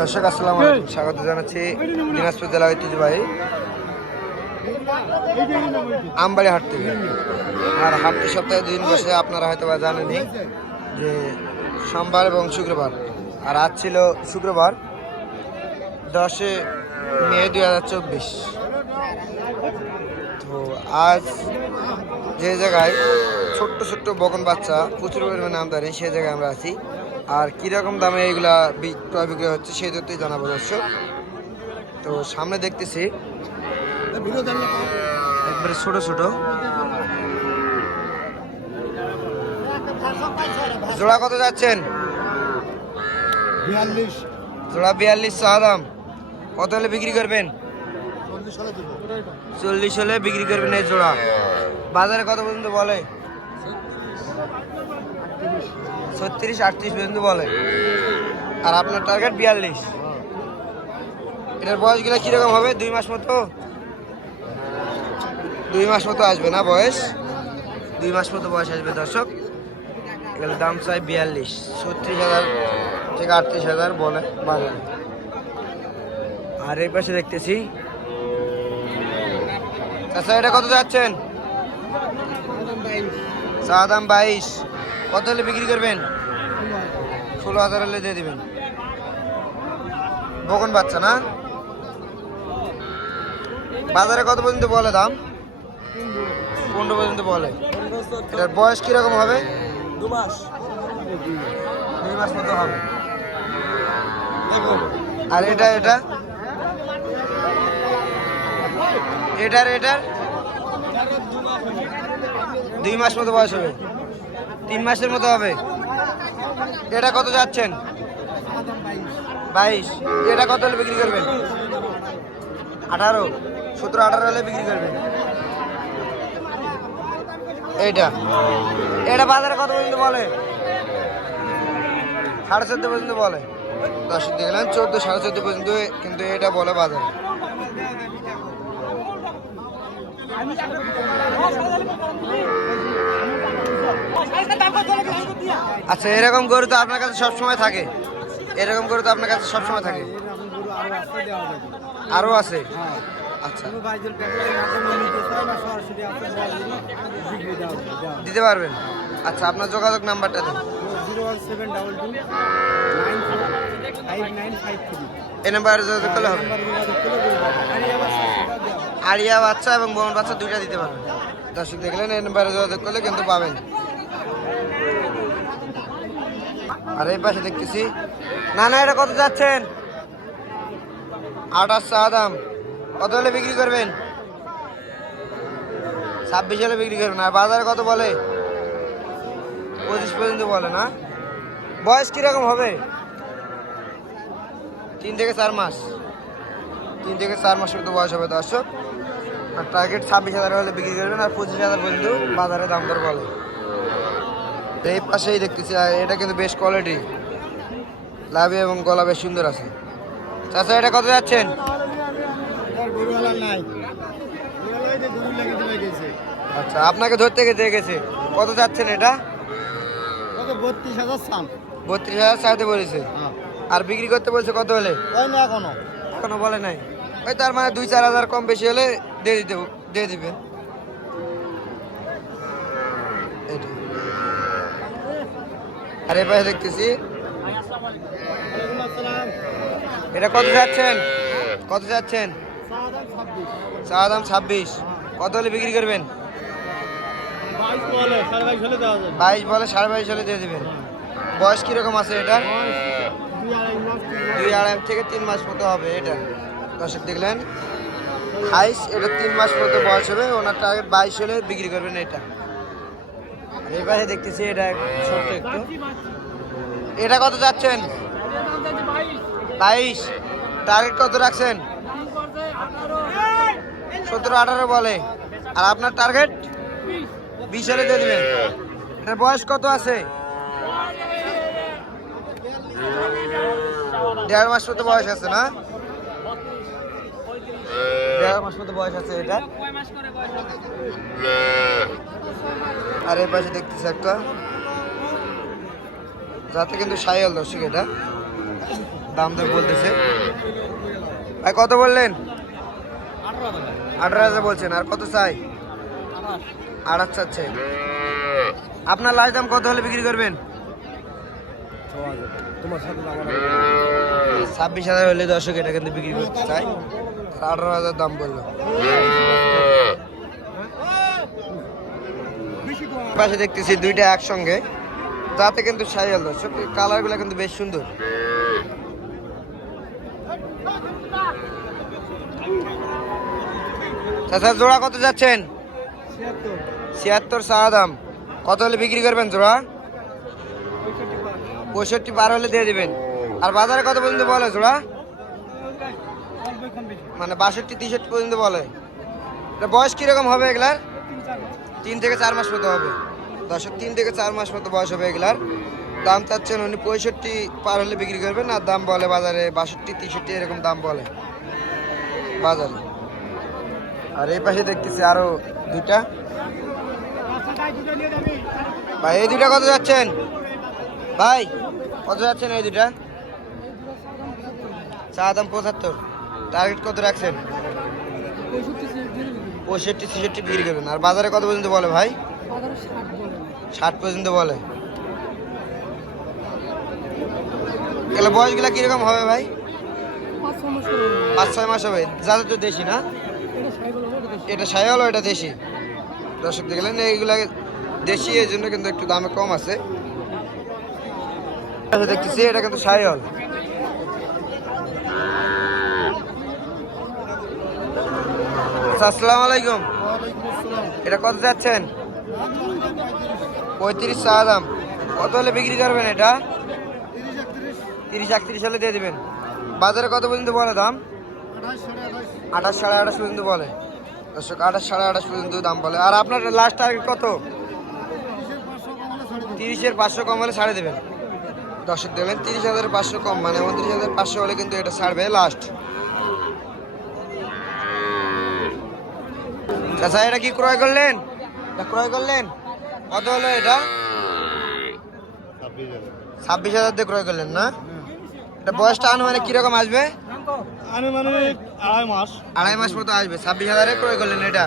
দর্শক আসসালামু আলাইকুম, স্বাগত জানাচ্ছি দিনাজপুর জেলা ঐতিহ্যবাহী আমবাড়ি হাট থেকে। আর হাটটি সপ্তাহে 2 দিন বসে, আপনারা হয়তো বা জানেনই যে সোমবার এবং শুক্রবার। আর আজ ছিল শুক্রবার 10 মে 2024। তো আজ যে জায়গায় ছোট্ট ছোট্ট বকন বাচ্চা প্রচুর পরিমাণে আমদানি, সেই জায়গায় আমরা আছি। আর কিরকম দামে এগুলা ক্রয় বিক্রয় হচ্ছে সেই তথ্যই জানাবো দর্শক। তো সামনে দেখতেছি একবারে ছোট ছোট জোড়া কত যাচ্ছেন? 42 জোড়া 42 চা দাম। কত হলে বিক্রি করবেন? 40 হলে বিক্রি করবেন এই জোড়া। বাজারে কত পর্যন্ত বলে? 36-38 পর্যন্ত বলে। আর আপনার টার্গেট 42। এটার বয়সগুলো কিরকম হবে? 2 মাস মতো, 2 মাস মতো আসবে না বয়স? 2 মাস মতো বয়স আসবে দর্শক। এগুলো দাম চাই 42, 36,000 থেকে 38,000 বলে বাজারে। আর এই পাশে দেখতেছি আচ্ছা, এটা কত যাচ্ছেন? চা দাম 22। কত হলে বিক্রি করবেন? 16,000 হলে দিয়ে দিবেন। বকন বাচ্চা না? বাজারে কত পর্যন্ত বলে দাম? 15 পর্যন্ত বলে। এটার বয়স কিরকম হবে? 2 মাস 2 মাস মতো হবে। আর এটার এটার 2 মাস মতো বয়স হবে, 3 মাসের মতো হবে। এটা কত যাচ্ছেন? 22। এটা কত হলে বিক্রি করবেন? 18, 17-18 হলে বিক্রি করবেন। এটা বাজারে কত পর্যন্ত বলে? 14.5 পর্যন্ত বলে। দর্শক দেখলেন 14-14.5 পর্যন্ত কিন্তু এটা বলে বাজারে। আচ্ছা, এরকম গরু তো আপনার কাছে সবসময় থাকে? এরকম গরু তো আপনার কাছে সবসময় থাকে? আরো আছে? আচ্ছা, দিতে পারবেন? আচ্ছা, আপনার যোগাযোগ নাম্বারটা দেন। 01722945953। এই নাম্বারে যোগাযোগ করলে হবে। আড়িয়া বাচ্চা এবং বমন বাচ্চা দুইটা দিতে পারবেন। দর্শক দেখলেন, এই নাম্বারে যোগাযোগ করলে কিন্তু পাবেন। আর এই পাশে দেখতেছি না, এটা কত যাচ্ছেন? 28 চা দাম। কত হলে বিক্রি করবেন? 26 হলে বিক্রি করবেন। আর বাজারে কত বলে? 25 পর্যন্ত বলে না? বয়স কিরকম হবে? 3 থেকে 4 মাস, 3 থেকে 4 মাসের মতো বয়স হবে দর্শক। আর টার্গেট 26,000 হলে বিক্রি করবেন। আর 25,000 পর্যন্ত বাজারে দাম দর বলে। এই পাশেই দেখতেছি, এটা কিন্তু বেশ কোয়ালিটি, লাভি এবং গলা বেশ সুন্দর আছে। চাচা, এটা কত যাচ্ছেন? আচ্ছা, আপনাকে ধরতে গেছে। কত যাচ্ছেন এটা? 32,000 চাইতে বলেছে। আর বিক্রি করতে বলছে কত হলে? এখনো বলে নাই। ওই তার মানে 2-4 হাজার কম বেশি হলে দিয়ে দিবেন। আর এই পাশে দেখতেছি এটা কত যাচ্ছেন? চা দাম 26। কত হলে বিক্রি করবেন? 22 বলে 22.5 হলে দিয়ে দিবেন। বয়স কিরকম আছে এটার? 2-2.5 থেকে 3 মাস মতো হবে এটা। দর্শক দেখলেন, হাইস এটা 3 মাস মতো বয়স হবে। ওনার টার্গেট 22 হলে বিক্রি করবেন এটা। আর এই পাশে দেখতেছি এটা ছোট্ট একটু। এটা কত যাচ্ছেন? 22। টার্গেট কত রাখছেন? 17-18 বলে। আর আপনার টার্গেট 20 হলে দিয়ে দেবেন। এটার বয়স কত আছে? 1.5 মাস মতো বয়স আছে না? 1.5 মাস মতো বয়স আছে এটা। আর এই পাশে দেখতেছি একটা, যাতে কিন্তু সাইয়াল দর্শক এটা। দাম দর বলতেছে। ভাই কত বললেন? 18,000 বলছেন। আর কত চাই? 28 চাচ্ছে। আপনার লাস্ট দাম কত হলে বিক্রি করবেন? 26,000 হলে দর্শক এটা কিন্তু বিক্রি করতে চাই। 18,000 দাম বললো। পাশে দেখতেছি দুইটা একসঙ্গে, তাতে কিন্তু শাহিওয়াল দর্শক। কালারগুলো কিন্তু বেশ সুন্দর। চাচা জোড়া কত যাচ্ছেন? 76 চা দাম। কত হলে বিক্রি করবেন জোড়া? 65 পার হলে দিয়ে দিবেন। আর বাজারে কত পর্যন্ত বলে জোড়া? মানে 62 63 পর্যন্ত বলে। বয়স কিরকম হবে এগুলার? 3 থেকে 4 মাস মতো হবে দর্শক। 3 থেকে 4 মাস মতো বয়স হবে এগুলার। দাম চাচ্ছেন উনি 65 পার হলে বিক্রি করবেন। আর দাম বলে বাজারে 62 63 এরকম দাম বলে বাজারে। আর এই পাশে দেখতেছি আরো দুইটা। ভাই এই দুইটা কত যাচ্ছেন? ভাই কত যাচ্ছেন এই দুইটা? চা দাম 75। টার্গেট কত রাখছেন? 65 66 বিক্রি করবেন। আর বাজারে কত পর্যন্ত বলে ভাই? 60 পর্যন্ত বলে। এগুলো বয়সগুলা কিরকম হবে ভাই? 5-6 মাস হবে। যাদের তো দেশি না? এটা শাহিওয়াল, এটা দেশি। দর্শক দেখলেন এইগুলা দেশি, এই জন্য কিন্তু একটু দামে কম আছে। দেখতেছি এটা কিন্তু শাহিওয়াল। আসসালামু আলাইকুম। এটা কত যাচ্ছেন? 35 চা দাম। কত হলে বিক্রি করবেন এটা? 30 31 হলে দিয়ে দিবেন। বাজারে কত পর্যন্ত বলে দাম? 28 সাড়ে 28 পর্যন্ত বলে দর্শক। 28 সাড়ে 28 পর্যন্ত দাম বলে। আর আপনার লাস্ট টার্গেট কত? 30-এর 500 কম হলে ছাড়ে দেবেন দর্শক। দেখলেন 30,500 কম, মানে 29,500 হলে কিন্তু এটা ছাড়বে লাস্ট। আচ্ছা এটা কি ক্রয় করলেন? এটা ক্রয় করলেন? কত হলো এটা? 26,000 দিয়ে ক্রয় করলেন না? এটা বয়সটা আনুমানিক কিরকম আসবে? আনুমানিক 2.5 মাস। 2.5 মাস মতো আসবে। 26,000-এ ক্রয় করলেন এটা।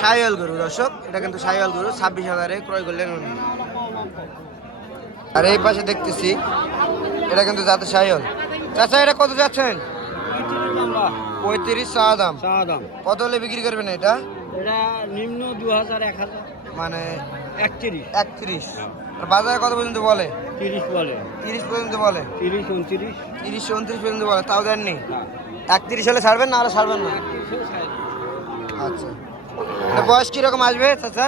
শাহিওয়াল গরু দর্শক, এটা কিন্তু শাহিওয়াল গরু। 26,000-এ ক্রয় করলেন উনি। আর এই পাশে দেখতেছি এটা কিন্তু যাতে শাহিওয়াল। চাচা এটা কত যাচ্ছেন? 35 চা দাম। কত হলে বিক্রি করবেন এটা? এটা নিম্ন 2000 1000, মানে 31। আর বাজারে কত পর্যন্ত বলে? 30 বলে। 30 পর্যন্ত বলে। 30 29। 30 29 পর্যন্ত বলে, তাও দেননি? 31 হলে ছাড়বেন না? আরো ছাড়বেন না? আচ্ছা এটা বয়স কিরকম আসবে চাচা?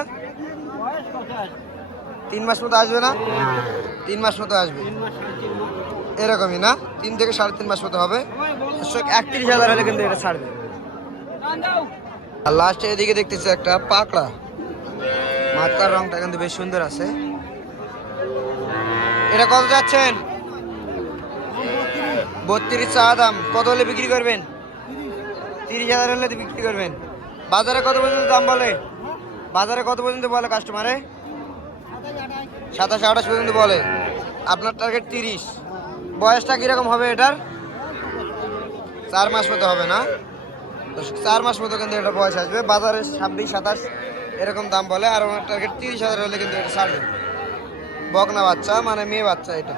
3 মাস মতো আসবে না? 3 মাস মতো আসবে এরকমই না? 3 থেকে 3.5 মাস মতো হবে। 31,000 হলে কিন্তু এটা ছাড়বে। আর লাস্টে এদিকে দেখতেছি একটা পাকড়া। মাথার রংটা কিন্তু বেশ সুন্দর আছে। এটা কত যাচ্ছেন? 32 চা দাম। কত হলে বিক্রি করবেন? 30,000 হলে বিক্রি করবেন। বাজারে কত পর্যন্ত দাম বলে? বাজারে কত পর্যন্ত বলে কাস্টমারে? 27 28 পর্যন্ত বলে। আপনার টার্গেট 30। বয়সটা কিরকম হবে এটার? 4 মাস মতো হবে না? 4 মাস মতো কিন্তু এটা বয়স আসবে। বাজারে 26 27 এরকম দাম বলে। আর ওনার টার্গেট 30,000 হলে কিন্তু এটা ছাড়বে। বকনা বাচ্চা, মানে মেয়ে বাচ্চা এটা।